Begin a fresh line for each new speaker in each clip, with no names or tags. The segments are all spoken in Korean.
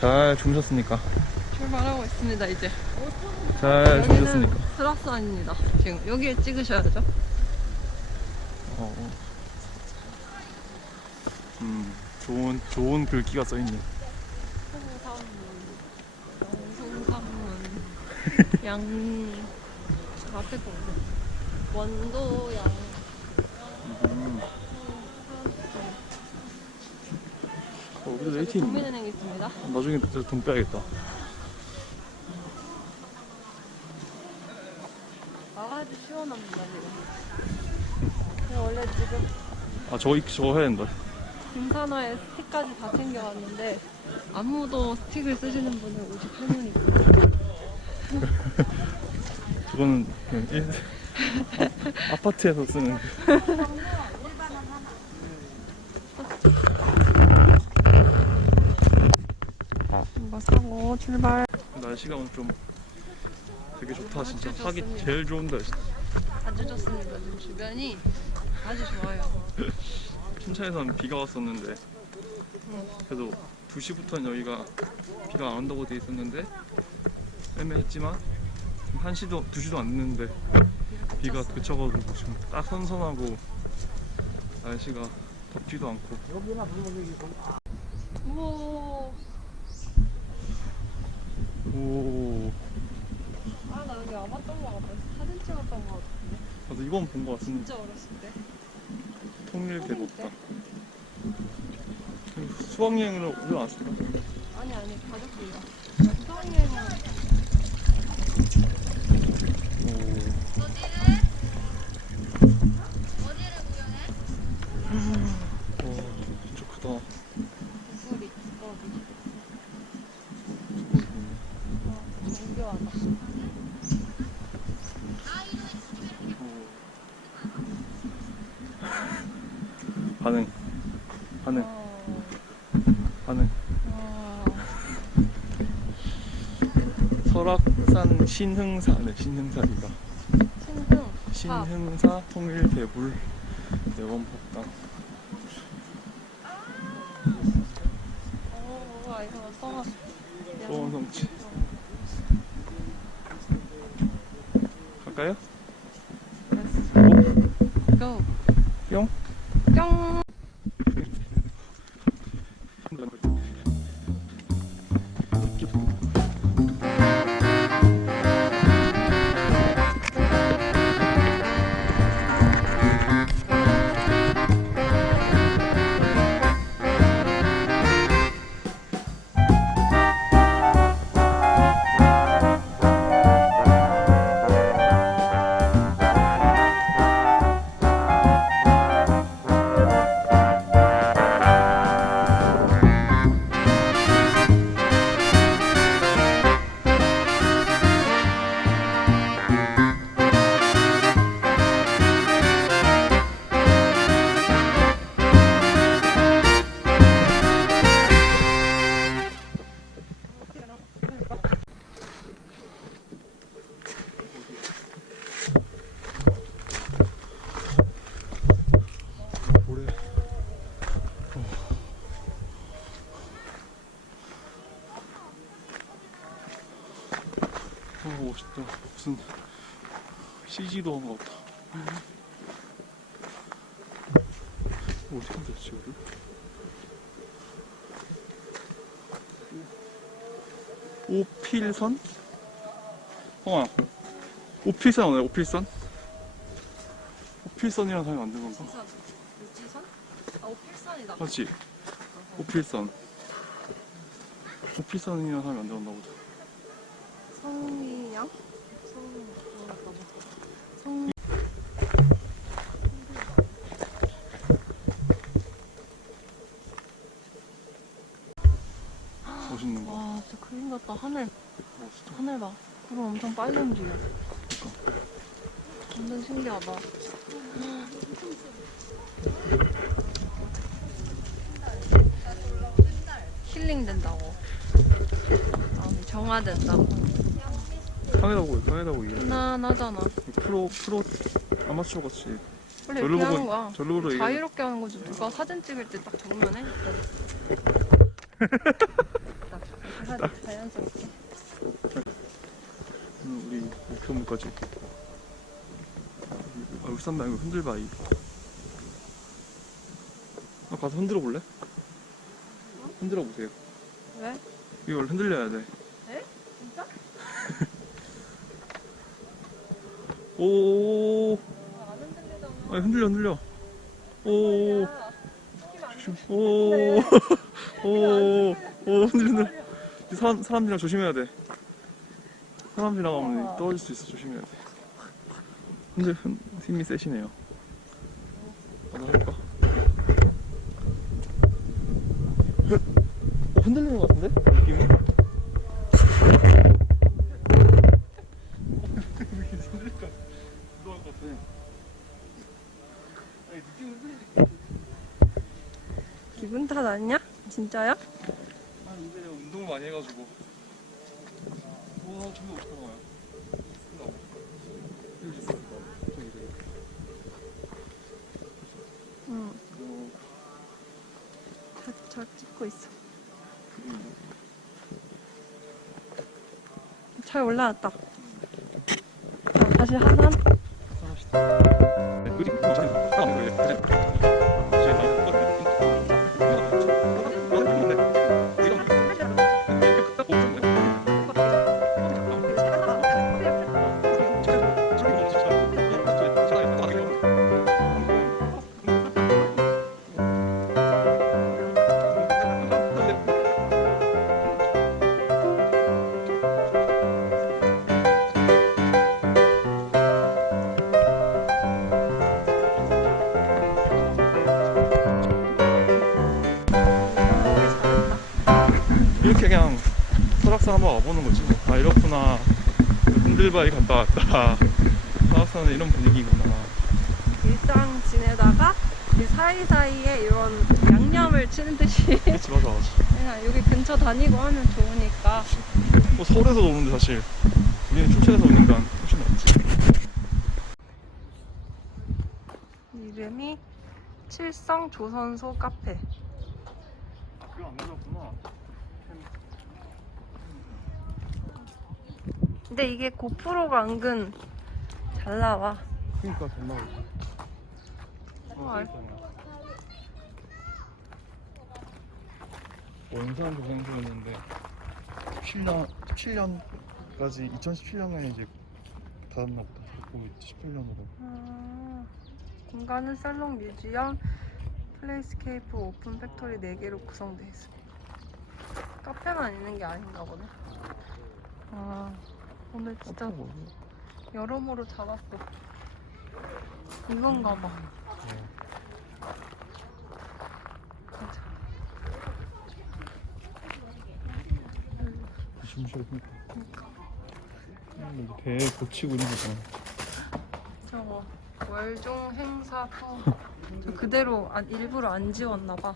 잘 주무셨습니까?
출발하고 있습니다 이제
잘 주무셨습니까?
스락산입니다 지금 여기에 찍으셔야죠
어. 음, 좋은 좋은 글귀가 써 있네.
송산문 양 앞에 거 원도 양
음. 여기도 레이팅.
국민은행 있습니다
나중에 저돈 빼야겠다.
아주 시원합니다 지금 근데 원래 지금
아, 저거 익- 저거 해야 된다.
등산화에 스틱까지 다 챙겨왔는데 아무도 스틱을 쓰시는 분은 58명이고
저거는 그냥 일... 아, 아파트에서 쓰는.
이 거 사고 출발
날씨가 오늘 좀 되게 좋다 진짜.
아주
하기
좋습니다.
제일 좋은데.
아주 좋습니다 지금 주변이 아주 좋아요
춘천에서는 비가 왔었는데 그래도 2시부터는 여기가 비가 안 온다고 돼 있었는데 애매했지만 1시도 2시도 안 됐는데 비가 그쳐가지고 지금 딱 선선하고 날씨가 덥지도 않고
우와
오
아 나 여기 안 왔던 거 같아. 사진 찍었던 거 같은데.
나도 이번 본거 같은데.
진짜 어렸을 때.
통일대복당 수학여행으로 우리 왔을까?
아니 아니 가족들이랑. 수학여행은
반응 반응
어,
반응
와,
설악산 신흥사네 신흥사리가
신흥
신흥사 통일대불 대원복당
어 와, 이거 떠나
소원성치 갈까요?
고.
뿅.
뿅
무슨 CG도 한 것 같다 어떻게 됐지 이거를? 오필선? 형아 오필선 오네 오필선? 오필선이라는 사람이 만든 건가?
유지선? 아 오필선이다
맞지? 오필선. 오필선이라는 사람이 만들었나 보다.
성미 하늘 봐 구름 엄청 빨리 움직여 완전 신기하다 힐링 된다고 마음이 정화된다고
카메라 보고, 카메라 보고. 이래.
편안하잖아
프로, 프로 아마추어 같이.
원래 이렇게 하는 거야
절로 보고 이게.
자유롭게 하는 거지 누가 사진 찍을 때 딱 정면에 딱 자연스럽게.
음, 우리 목표물까지. 아, 울산 말고 흔들바위. 아, 가서 흔들어 볼래? 흔들어 보세요.
왜?
이걸 흔들려야 돼.
에? 진짜?
오,
안 흔들리잖아.
아 흔들려 흔들려. 오. 오, 오, 오 흔들려 흔들려. 이 사람 사람들이랑 조심해야 돼. 사람 지나가면. 떨어질 수 있어 조심해야 돼. 흔, 힘이 세시네요. 나도 해볼까? 어, 흔들리는 것 같은데? 느낌이?
기분 탓 아니냐? 진짜야?
아, 근데 운동 많이 해가지고.
응.
어,
잘, 잘 찍고 있어.
음.
잘 올라왔다. 자, 다시.
합시다. 설악산 한번 와보는 거지 뭐. 아 이렇구나. 흔들바위 갔다 왔다. 설악산은 이런 분위기구나.
일상 지내다가 이 사이사이에 이런 양념을 치는 듯이.
그렇지 맞아 맞아.
그냥 여기 근처 다니고 하면 좋으니까.
뭐 서울에서 오는데 사실. 우리는 춘천에서 오니까 훨씬 낫지.
이름이 칠성 조선소 카페.
그거 안 가졌구나
근데 이게 고프로가 은근 잘 나와.
그러니까 잘 나오지
헐.
원산 조선소였는데 17년 17년까지 2017년에 이제 닫았나 보다 닫고 18년으로
아, 공간은 살롱 뮤지엄, 플레이스케이프 오픈 팩토리 4개로 구성되어 있습니다. 카페만 있는 게 아닌가 보네. 아, 오늘 진짜 여러모로 잡았어. 이건가 봐. 가자.
심심하니까 음, 배 고치고 있는 거잖아
저거 월종 행사 투저 그대로 안, 일부러 안 지웠나 봐.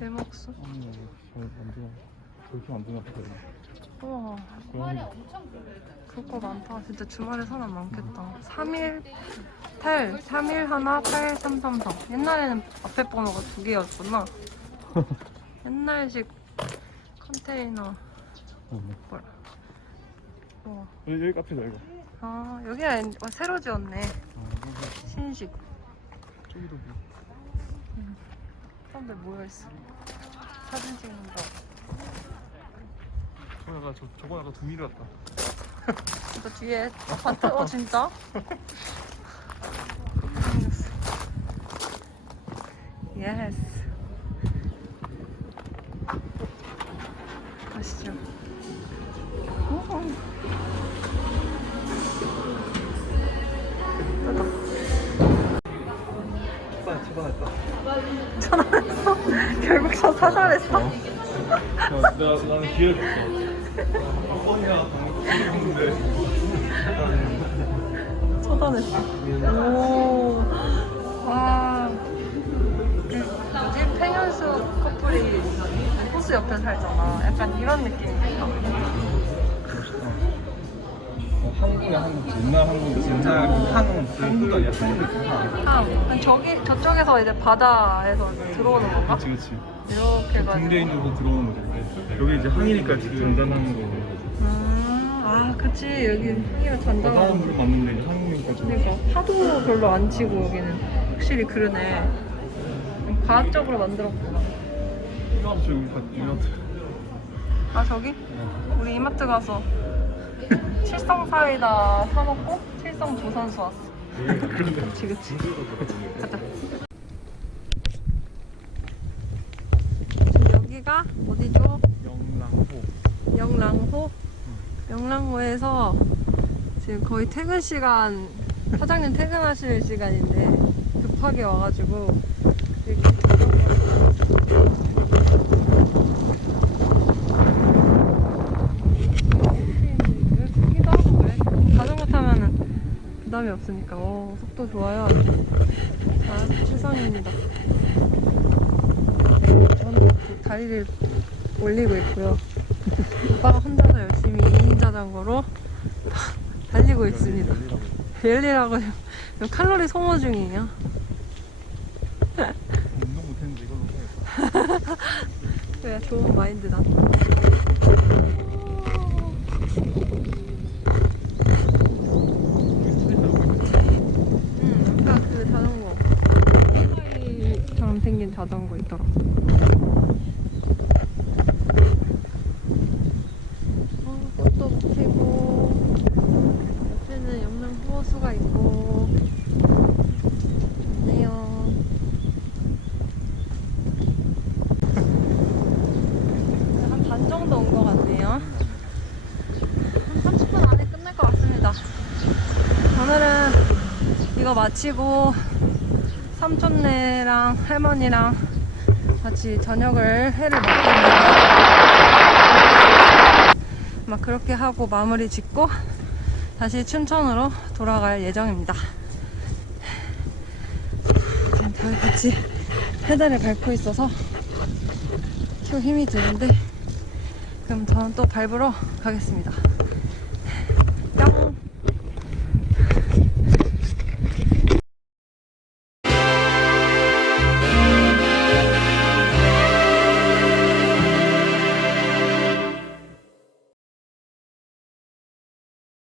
대목수.
아니 잘 만들어 저렇게 만드나 보다
우와.
그럼
그거 많다. 진짜 주말에 사람 많겠다. 3일 텔 3일 하나 8333. 옛날에는 앞에 번호가 두 개였구나. 옛날식 컨테이너.
어,
뭐라. 우와.
여기, 여기 카페다 이거
아, 여기가 어, 새로 지었네.
어, 여기
신식.
저기도 뭐
사람들 모여있어. 사진 찍는 거.
저거 저, 저거 약간 두미르 같다
저 뒤에 아파트? 어, 진짜? 예스. 가시죠. 오.
차 차단했다
전화했어? 결국 저 사살했어?
나, 나는 기회를 줬어
처단했어. 오. 와. 그 뭐지? 팽현수 커플이 호수 옆에 살잖아. 약간 이런 느낌이겠다.
한국의 한국지, 옛날 한국지, 옛날 한 한국도 아니야, 한국이구나.
아, 저기 저쪽에서 이제 바다에서 들어오는 건가?
그치, 그치.
이렇게 가지고.
군대인으로 들어오는 거지. 여기 이제 항이니까 지금 잔잔하는 거고.
음, 아, 그치. 여기 흥이가
바다는
잔잔한
물 맞는데 이제 항이니까 좀.
그러니까 파도 별로 안 치고 여기는 확실히 그러네. 과학적으로 만들었구나.
이마트 저기 가, 이마트.
아 저기? 우리 이마트 가서 칠성 사이다 사 먹고 칠성 조선수 왔어. 그치 그치. 가자. 지금 여기가 어디죠?
영랑호.
영랑호. 영랑호에서 지금 거의 퇴근 시간 사장님 퇴근하실 시간인데 급하게 와가지고 이렇게 크기도 하고 그래. 자전거 타면은 부담이 없으니까 오, 속도 좋아요. 아, 최선입니다. 저는 그 다리를 올리고 있고요. 오빠가 혼자서 열심히 2인 자전거로 달리고 있습니다. 열리라고 칼로리 소모 중이에요.
운동 못했는데 이걸로.
그래 좋은 마인드다. 응, 아까 그 자전거 사이처럼 생긴 자전거 있더라. 어, 꽃도 피고 옆에는 영남 호수가 있고 좋네요. 한 반 정도 온 것 같네요. 한 30분 안에 끝날 것 같습니다. 오늘은 이거 마치고 삼촌네랑 할머니랑 같이 저녁을 회를 먹겠는데 막 그렇게 하고 마무리 짓고 다시 춘천으로 돌아갈 예정입니다. 지금 다 같이 페달을 밟고 있어서 큐 힘이 드는데 그럼 저는 또 밟으러 가겠습니다.